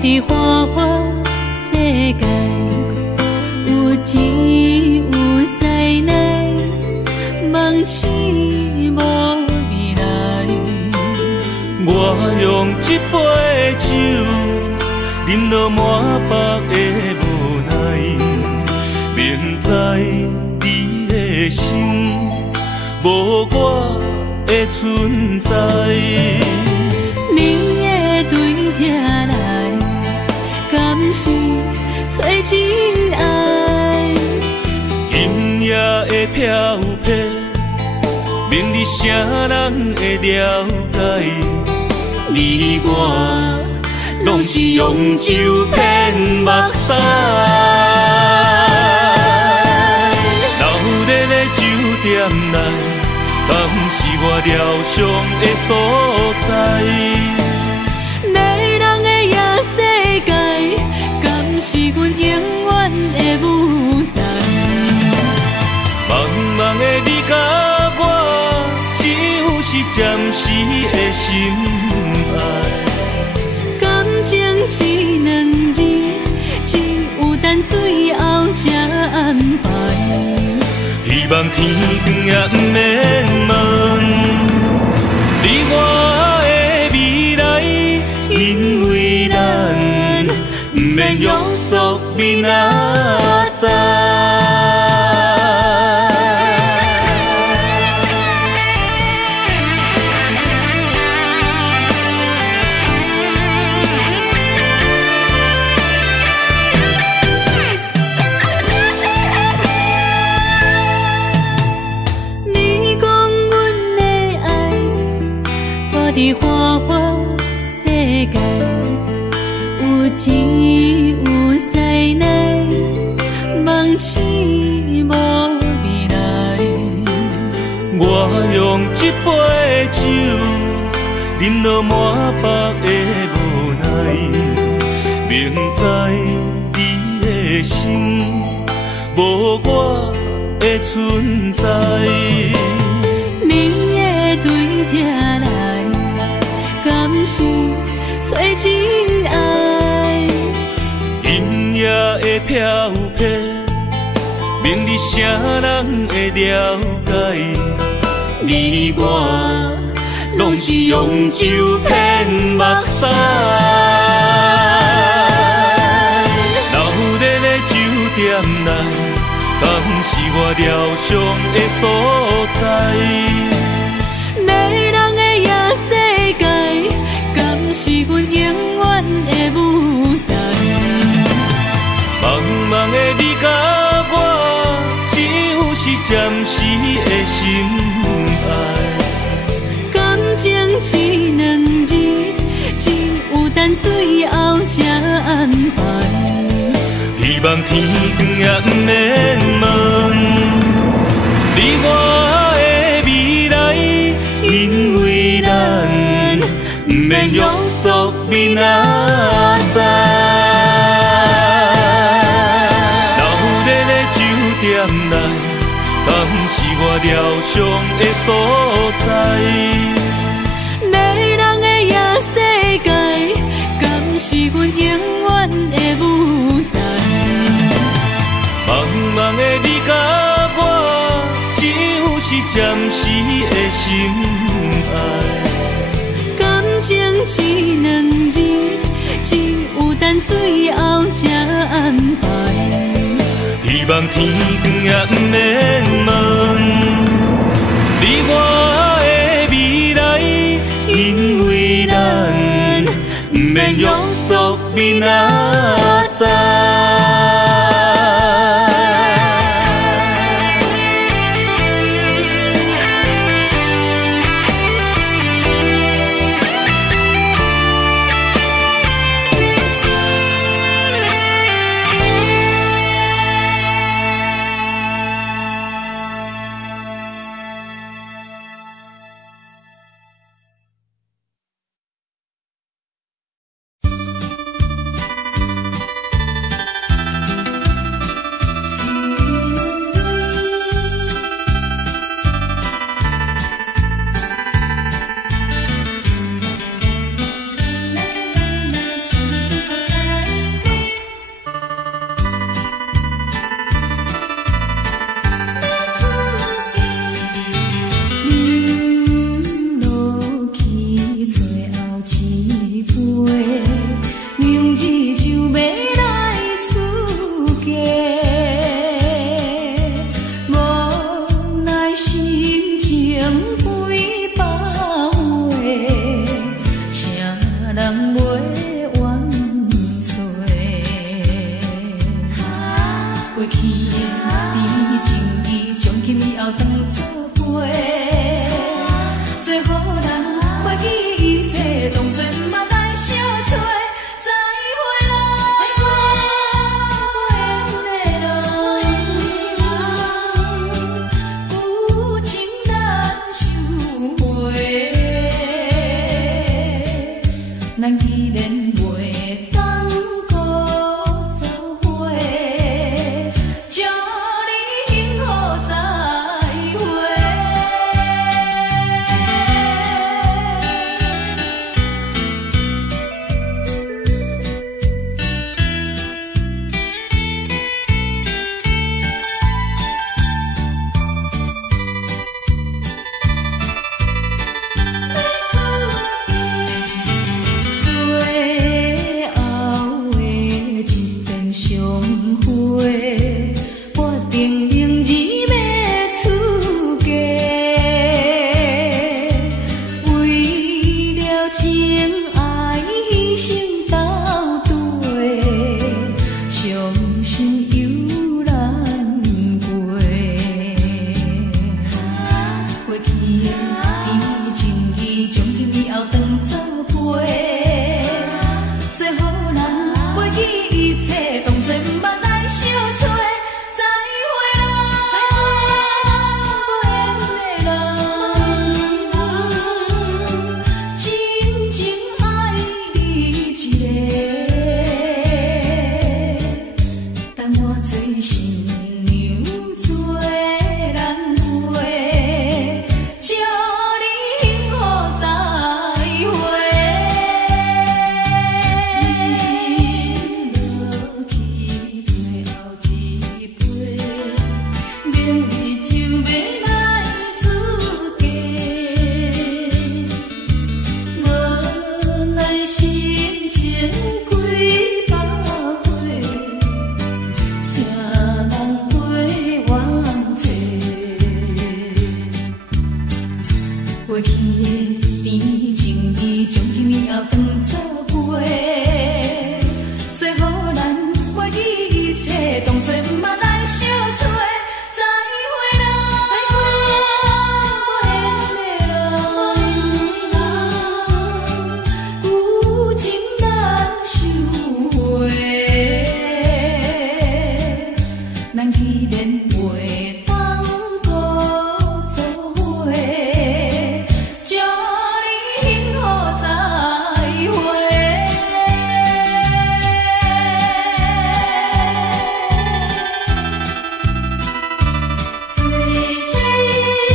伫花花世界，有钱有势来，梦醒无未来。我用一杯酒，饮落满腹的无奈，明知你的心无我的存在。你的对这来，敢是找真爱？今夜的飘泊，明日啥人会了解？你我拢是用酒骗目屎，留在咧酒店内，敢是我疗伤的所在？迷人的夜世界，敢是阮永远的舞台？茫茫的你甲我，只有是暂时的心爱。感情只两字，只有等最后才安排。希望天光也不免问你我的未来，因为咱不免约束明仔载。伫花花世界，有钱有势来，梦醒无未来。我用一杯酒，饮落满腹的无奈，明知你的心无我的存在。你的对这来，敢是找真爱？今夜的飘泊，明日啥人会了解？你我拢是用酒骗目屎，留在咧酒店内，敢是我疗伤的所在？迷人的夜世界，敢是阮永远的舞台？茫茫的你甲我，只有是暂时的心爱。感情只两字，只有等最后才安排。希望天光也不免问你我的未来，因为咱不免约束明仔载。留在咧酒店内，敢是我疗伤的所在？迷人的夜世界，敢是阮永远的舞台？茫茫的你甲我，只有是暂时的心爱。感情只两字，只有等最后才安排。希望天光也不免问你我的未来，因为咱不免约束明仔载。记一切，当作毋捌来相找。再会啦，无缘的人，真情爱你一个，等我做新娘做人陪，祝你幸福再会。过去的甜情意，从今以后当作陪，最好咱忘记一切，当作毋捌来相找。再会啦，无缘的人，有情难收回，咱既然袂当搁做伙。祝你幸福再会。最新娘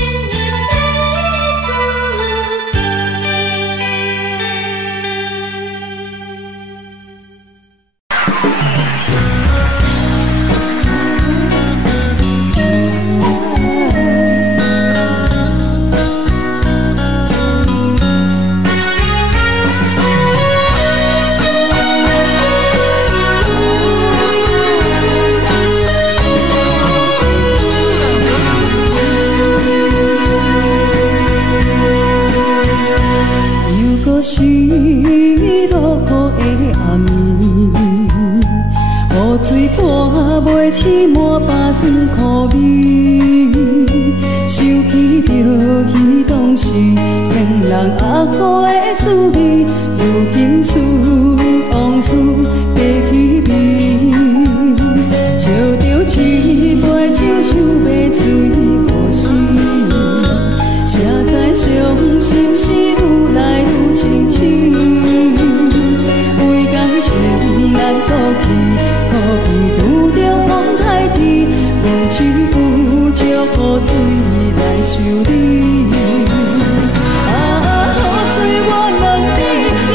要出是落雨的暗暝，雨水看袂起满巴酸苦味，想起着彼当时骗人压苦的滋味，如今思往事白起味，笑着一杯酒想要醉故事，谁知伤心事愈来愈清醒，为感情难过去，可比拄着风台天，无只有借雨水来修理。雨水我问你，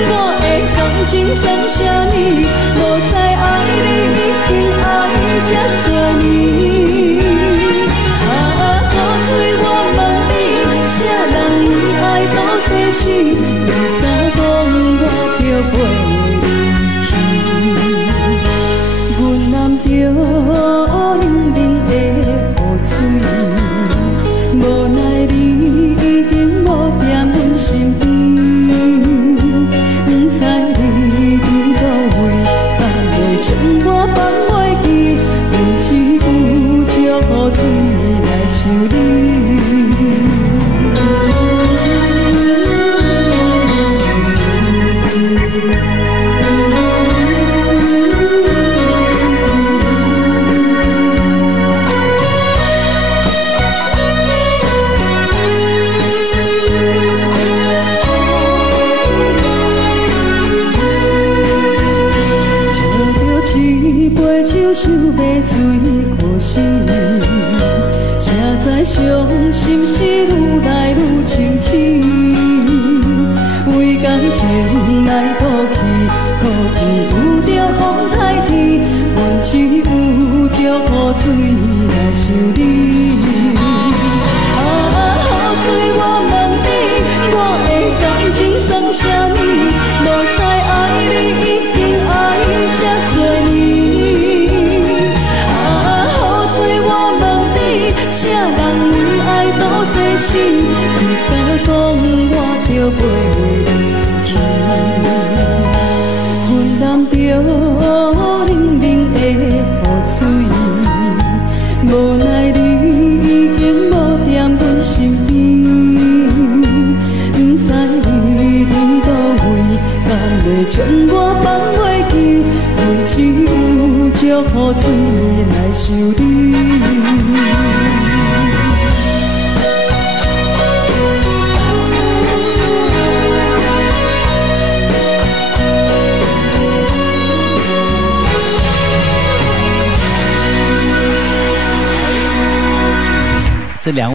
我的感情算啥呢？无知爱你已经爱这多年。雨水我问你，啥人为爱都生死，你敢讲我着陪你去？阮揽着冷冷的雨水，无奈你已经无踀阮身边，不知你伫倒位，敢会将我放袂记？阮只有借雨水来想你。想要醉可惜，谁知伤心事愈来愈清醒，为感情来赌气，可能有着风台天，阮只有借雨水来想你。雨水我问你，我的感情算啥呢？无知爱你已经爱这多年。啥人为爱都生死，你敢讲我着陪你去？阮揽着冷冷的雨水，无奈你已经无踀阮身边，不知你伫倒位，敢会将我放袂记？阮只雨水来想你。这两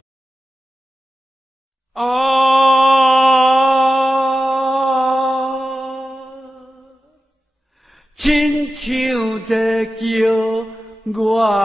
亲像在叫我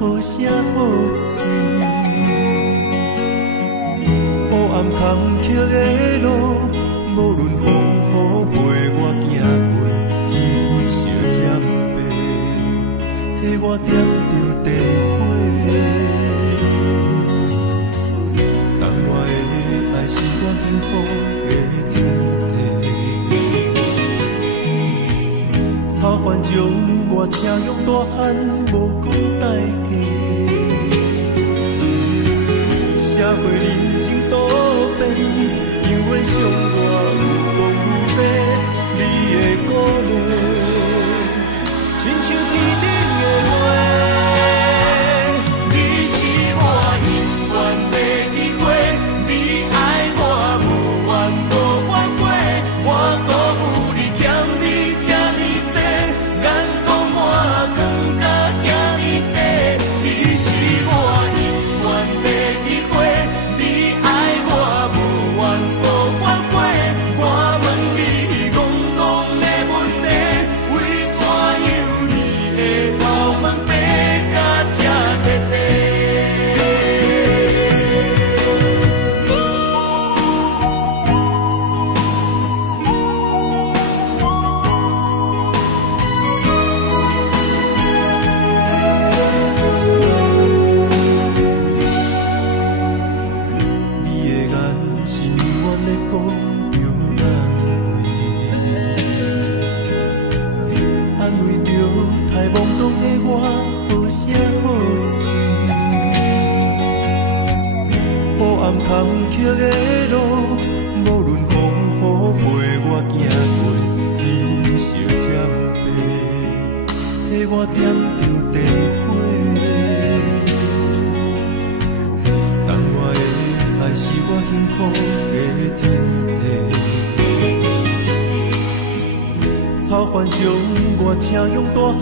好声好嘴。黑暗坎坷的路，无论风雨陪我行过，天昏烧渐白，替我点着灯火。当我的爱是我幸福的天地，草原将我请用大汉，无讲代价。社会人情多变，因为伤我有讲有多，你的鼓励，亲像天顶的花。你是我永远的机会，你爱我无怨无反悔，我辜负你欠你这呢多，眼光满光甲遐呢短。你是我永远的机会，你爱我无怨无反悔，我问你戆戆的问题，为怎样你的头毛白甲这短短？你的眼是永远在讲着安慰着太懵懂的我，好声好嘴。黑暗坎坷的路，无论风雨陪我行过，天昏烧渐白，替我点着灯火。当我的爱是我幸福的天地，草原将我请用大汉。